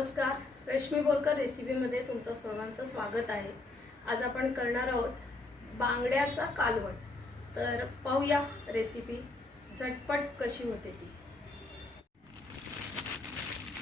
नमस्कार रश्मी बोरकर रेसिपीमध्ये तुमचं सर्वांचं स्वागत आहे. आज आपण करणार आहोत बांगड्याचा कालवण तर पाहूया रेसिपी झटपट कशी होते ती.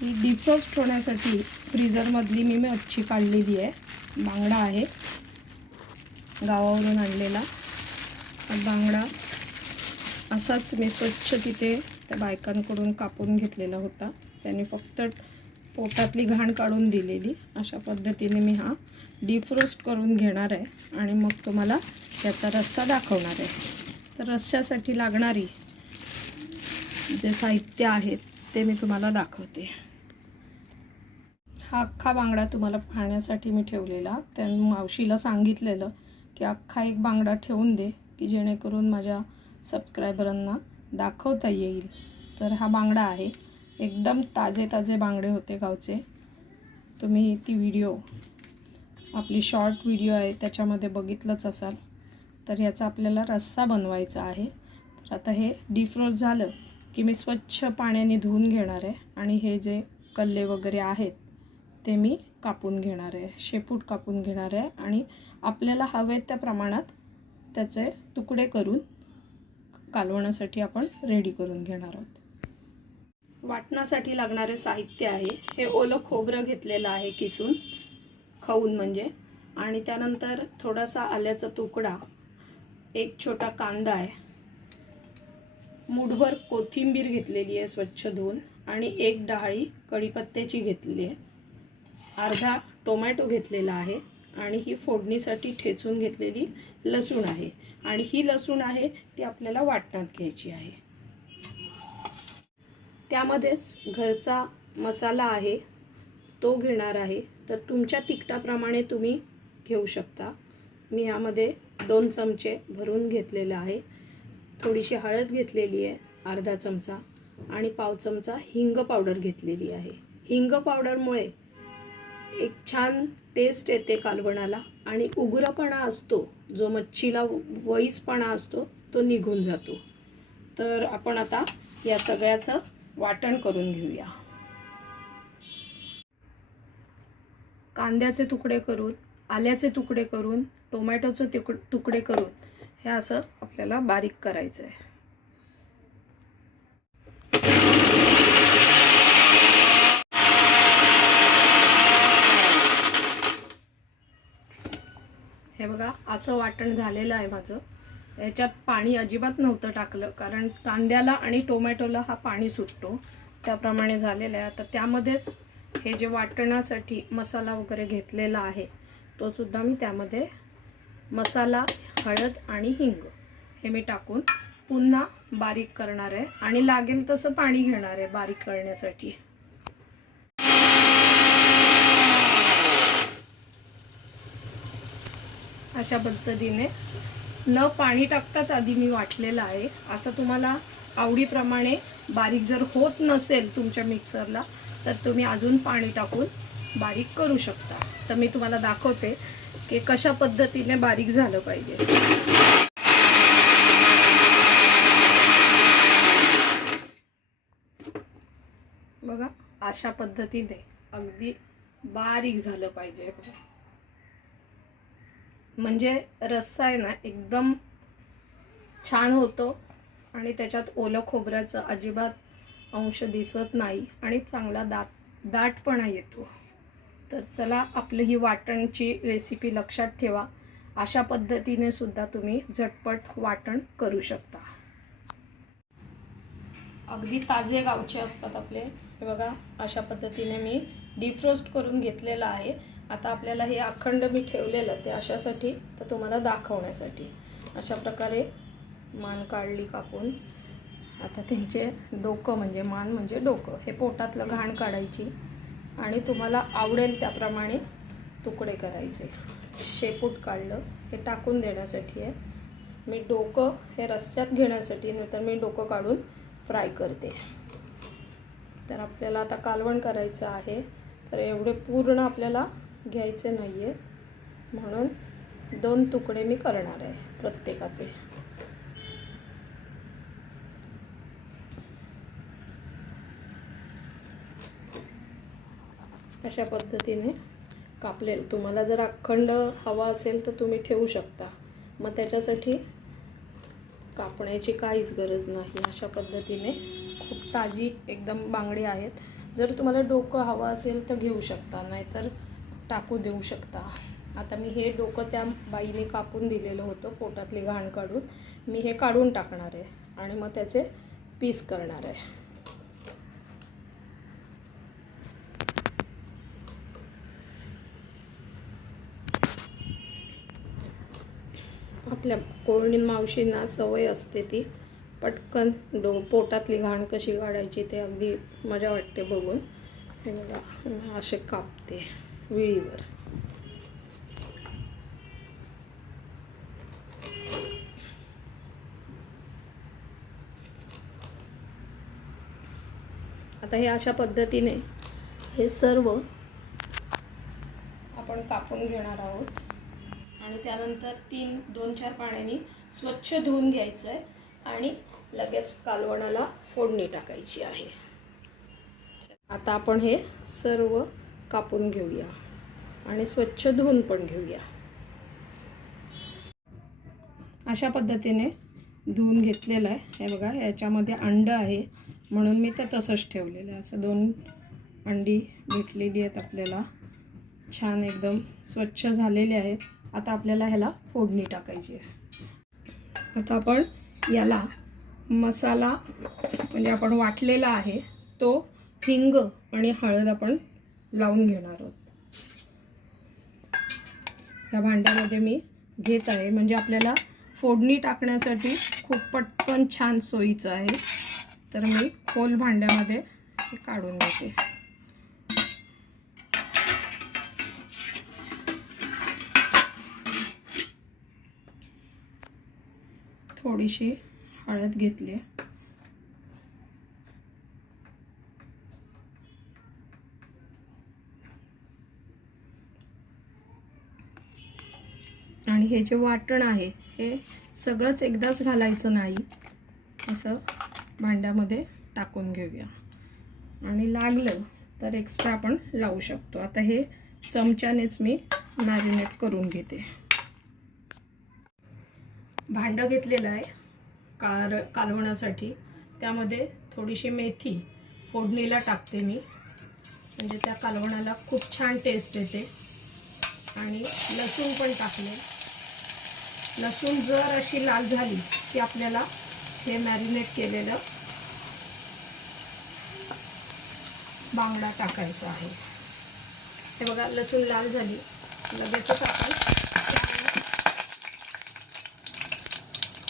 ही होण्यासाठी फ्रीझरमधली मी मच्छी काढलेली आहे. बांगडा आहे. गावावरून आणलेला बांगडा. असाच मी स्वच्छ तिथे त्या बायकांकडून कापून घेतलेला होता. त्यांनी फक्त पोटातली घाण काढून दिलेली. अशा पद्धतीने मी हा डिफ्रोस्ट करून घेणार आहे आणि मग तुम्हाला त्याचा रस्सा दाखवणार आहे. तर रस्स्यासाठी लागणारी जे साहित्य आहेत ते मी तुम्हाला दाखवते. हा अख्खा बांगडा तुम्हाला पाहण्यासाठी मी ठेवलेला. त्या मावशीला सांगितलेलं की अख्खा एक बांगडा ठेवून दे की जेणेकरून माझ्या सबस्क्रायबरांना दाखवता येईल. तर हा बांगडा आहे. एकदम ताजे ताजे बांगडे होते गावचे. तुम्ही ती व्हिडिओ आपली शॉर्ट व्हिडिओ आहे त्याच्यामध्ये बघितलंच असाल. तर याचा आपल्याला रस्सा बनवायचा आहे. तर आता हे डिफ्रोज झालं की मी स्वच्छ पाण्याने धुवून घेणार आहे आणि हे जे कल्ले वगैरे आहेत ते मी कापून घेणार आहे. शेपूट कापून घेणार आहे आणि आपल्याला हवे त्या प्रमाणात त्याचे तुकडे करून कालवण्यासाठी आपण रेडी करून घेणार आहोत. वाटणासाठी लागणारे साहित्य आहे. हे ओलं खोबरं घेतलेलं आहे किसून खाऊन म्हणजे. आणि त्यानंतर थोडासा आल्याचा तुकडा एक छोटा कांदा आहे. मुठभर कोथिंबीर घेतलेली आहे स्वच्छ धुवून आणि एक डाळी कढीपत्त्याची घेतली आहे. अर्धा टोमॅटो घेतलेला आहे आणि ही फोडणीसाठी ठेचून घेतलेली लसूण आहे. आणि ही लसूण आहे ती आपल्याला वाटणात घ्यायची आहे. त्यामध्येच घरचा मसाला आहे तो घेणार आहे. तर तुमच्या तिखटाप्रमाणे तुम्ही घेऊ शकता. मी यामध्ये दोन चमचे भरून घेतलेलं आहे. थोडीशी हळद घेतलेली आहे अर्धा चमचा. आणि पाव चमचा हिंग पावडर घेतलेली आहे. हिंग पावडरमुळे एक छान टेस्ट येते कालवणाला. आणि उग्रपणा असतो जो मच्छीला वईसपणा असतो तो निघून जातो. तर आपण आता या सगळ्याचं वाटण करून घेऊया. कांद्याचे तुकडे करून आल्याचे तुकडे करून टोमॅटोचे तुक तुकडे करून हे असं आपल्याला बारीक करायचं आहे हे बघा असं वाटण झालेलं आहे माझं. याच्यात पाणी अजिबात नव्हतं टाकलं कारण कांद्याला आणि टोमॅटोला हा पाणी सुटतो. त्याप्रमाणे झालेलं आहे. आता त्यामध्येच हे जे वाटण्यासाठी मसाला वगैरे घेतलेला आहे तो सुद्धा मी त्यामध्ये मसाला हळद आणि हिंग हे मी टाकून पुन्हा बारीक करणार आहे. आणि लागेल तसं पाणी घेणार आहे बारीक करण्यासाठी. अशा पद्धतीने न पाणी टाकताच आधी मी वाटलेलं आहे. आता तुम्हाला आवडीप्रमाणे बारीक जर होत नसेल तुमच्या मिक्सरला तर तुम्ही अजून पाणी टाकून बारीक करू शकता. तर मी तुम्हाला दाखवते की कशा पद्धतीने बारीक झालं पाहिजे. बघा अशा पद्धतीने अगदी बारीक झालं पाहिजे. बघा म्हणजे रस्सा आहे ना एकदम छान होतो आणि त्याच्यात ओलं खोबऱ्याचं अजिबात अंश दिसत नाही आणि चांगला दाट दाटपणा येतो. तर चला आपली ही वाटणची रेसिपी लक्षात ठेवा. अशा पद्धतीने सुद्धा तुम्ही झटपट वाटण करू शकता. अगदी ताजे गावचे असतात आपले. हे बघा अशा पद्धतीने मी डिफ्रोस्ट करून घेतलेलं आहे. आता आपल्याला हे अखंड मी ठेवलेलं ते अशासाठी तर तुम्हाला दाखवण्यासाठी. अशा प्रकारे मान काढली कापून. आता त्यांचे डोकं म्हणजे मान म्हणजे डोकं. हे पोटातलं घाण काढायची. आणि तुम्हाला आवडेल त्याप्रमाणे तुकडे करायचे. शेपूट काढलं. हे टाकून देण्यासाठी आहे. मी डोकं हे रस्त्यात घेण्यासाठी नाहीतर मी डोकं काढून फ्राय करते. तर आपल्याला आता कालवण करायचं आहे. तर एवढे पूर्ण आपल्याला घ्यायचे नाही आहेत म्हणून दोन तुकडे मी करणार आहे प्रत्येकाचे. अशा पद्धतीने कापलेलं तुम्हाला जर अखंड हवा असेल तर तुम्ही ठेवू शकता. मग त्याच्यासाठी कापण्याची काहीच गरज नाही. अशा पद्धतीने खूप ताजी एकदम बांगडी आहेत. जर तुम्हाला डोकं हवं असेल तर घेऊ शकता नाहीतर टाकू देऊ शकता. आता मी हे डोकं त्या बाईने कापून दिलेलं होतं पोटातली घाण काढून. मी हे काढून टाकणार आहे आणि मग त्याचे पीस करणार आहे. आपल्या कोळणी मावशींना सवय असते ती. पटकन डो पोटातली घाण कशी काढायची ते अगदी मजा वाटते बघून. हे बघा असे कापते. विळीवर. आता हे अशा पद्धतीने हे सर्व आपण कापून घेणार आहोत. आणि त्यानंतर तीन दोन चार पाण्याने स्वच्छ धुवून घ्यायचं आहे आणि लगेच कालवणाला फोडणी टाकायची आहे. आता आपण हे सर्व कापून घेऊया आणि स्वच्छ धुवून पण घेऊया. अशा पद्धतीने धुवून घेतलेलं आहे. हे बघा याच्यामध्ये अंड आहे. म्हणून मी ते तसंच ठेवलेलं आहे. असं दोन अंडी भेटलेली आहेत आपल्याला. छान एकदम स्वच्छ झालेले आहेत. आता आपल्याला ह्याला फोडणी टाकायची आहे. आता आपण याला मसाला म्हणजे आपण वाटलेला आहे तो हिंग आणि हळद आपण लावून घेणार आहोत. या भांड्यामध्ये मी घेत आहे. म्हणजे आपल्याला फोडणी टाकण्यासाठी खूप पटकन छान सोयीचं आहे. तर मी खोल भांड्यामध्ये हे काढून घेते. थोडीशी हळद घेतली आणि हे जे वाटण आहे हे सगळंच एकदाच घालायचं नाही. असं भांड्यामध्ये टाकून घेऊया. आणि लागलं तर एक्स्ट्रा आपण लावू शकतो. आता हे चमच्यानेच मी मॅरिनेट करून घेते. भांडं घेतलेलं आहे कार कालवण्यासाठी. त्यामध्ये थोडीशी मेथी फोडणीला टाकते मी. म्हणजे त्या कालवणाला खूप छान टेस्ट येते. आणि लसूण पण टाकले लसूण जर अशी लाल झाली की आपल्याला हे मॅरिनेट केलेलं बांगडा टाकायचा आहे. हे बघा लसूण लाल झाली. लगेचच आपण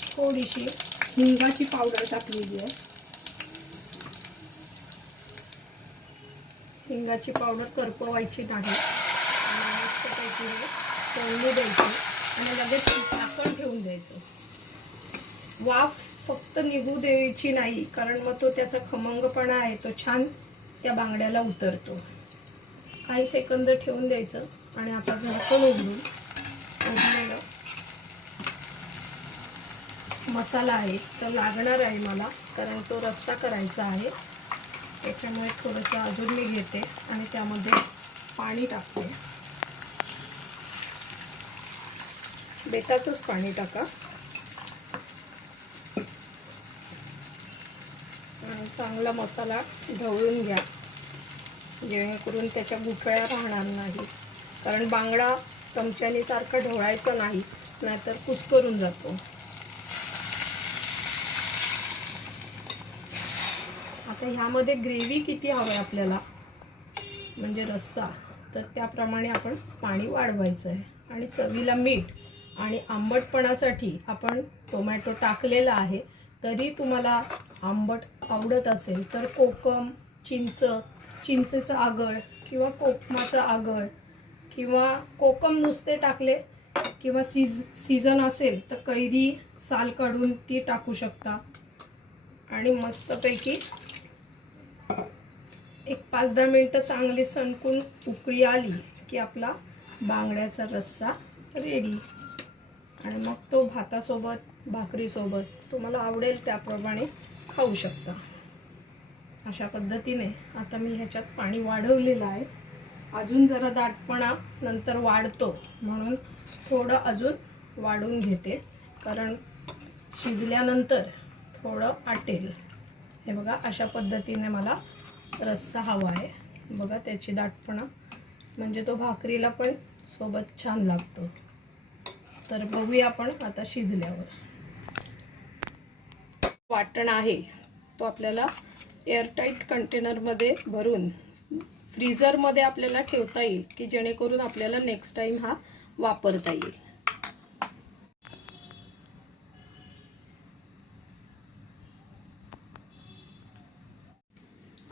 थोडीशी हिंगाची पावडर टाकलेली आहे. हिंगाची पावडर करपवायची नाही. आणि तळली द्यायची. आणि लगेच झाकण ठेवून द्यायचं. वाफ फक्त निघू द्यायची नाही कारण मग तो त्याचा खमंगपणा आहे तो छान त्या बांगड्याला उतरतो. काही सेकंद ठेवून द्यायचं आणि आता झाकण उघडून उघडलेलं. मसाला आहे तर लागणार आहे मला कारण तो रस्ता करायचा आहे. त्याच्यामुळे थोडंसं अजून मी घेते आणि त्यामध्ये पाणी टाकते. बेताचंच पाणी टाका. आणि चांगला मसाला ढवळून घ्या. जेणेकरून त्याच्या गुठळ्या राहणार नाही. कारण बांगडा चमच्याने सारखा ढवळायचा नाही नाहीतर कुस्करून जातो. आता ह्यामध्ये ग्रेव्ही किती हवं आहे आपल्याला? म्हणजे रस्सा. तर त्याप्रमाणे आपण पाणी वाढवायचं आहे आणि चवीला मीठ. आणि आंबटपणासाठी आपण टोमॅटो टाकलेला आहे तरी तुम्हाला आंबट आवडत असेल तर कोकम चिंच चिंचेचं आगळ किंवा कोकमाचं आगळ किंवा कोकम नुसते टाकले किंवा सीज सीझन असेल तर कैरी साल काढून ती टाकू शकता. आणि मस्तपैकी एक पाच दहा मिनटं चांगली सणकून उकळी आली की आपला बांगड्याचा रस्सा रेडी आणि मग तो भातासोबत भाकरीसोबत तुम्हाला आवडेल त्याप्रमाणे खाऊ शकता. अशा पद्धतीने आता मी ह्याच्यात पाणी वाढवलेलं आहे. अजून जरा दाटपणा नंतर वाढतो म्हणून थोडं अजून वाढून घेते. कारण शिजल्यानंतर थोडं आटेल. हे बघा अशा पद्धतीने मला रस्सा हवा आहे. बघा त्याची दाटपणा. म्हणजे तो भाकरीला पण सोबत छान लागतो. तर बघूया आपण आता शिजल्यावर. वाटण आहे. तो आपल्याला एअरटाईट कंटेनरमध्ये भरून फ्रीजरमध्ये आपल्याला ठेवता येईल की जेणेकरून आपल्याला नेक्स्ट टाईम हा वापरता येईल.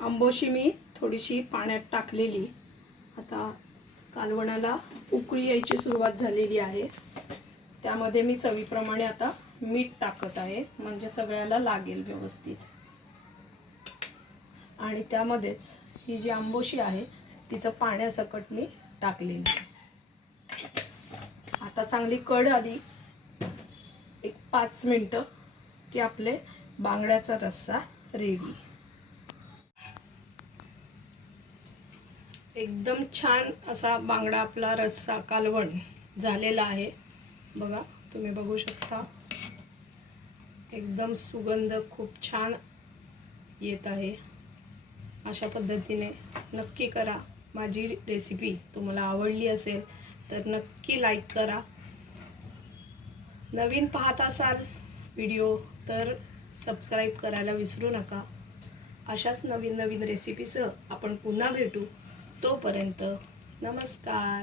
आंबोशी मी थोडीशी पाण्यात टाकलेली. आता कालवणाला उकळी यायची सुरुवात झालेली आहे. त्यामध्ये मी चवीप्रमाणे आता मीठ टाकत आहे. म्हणजे सगळ्याला लागेल व्यवस्थित. आणि त्यामध्येच ही जी आंबोशी आहे तिचं पाण्यासकट मी टाकलेली आता चांगली कड आली. एक पाच मिनटं की आपले बांगड्याचा रस्सा रेडी एकदम छान असा बांगडा आपला रस्सा कालवण झालेला आहे. बघा तुम्ही बघू शकता. एकदम सुगंध खूप छान येत आहे. अशा पद्धतीने नक्की करा माझी रेसिपी तुम्हाला आवडली असेल तर नक्की लाईक करा. नवीन पाहत असाल व्हिडिओ तर सबस्क्राईब करायला विसरू नका. अशाच नवीन नवीन रेसिपीसह आपण पुन्हा भेटू. तोपर्यंत नमस्कार.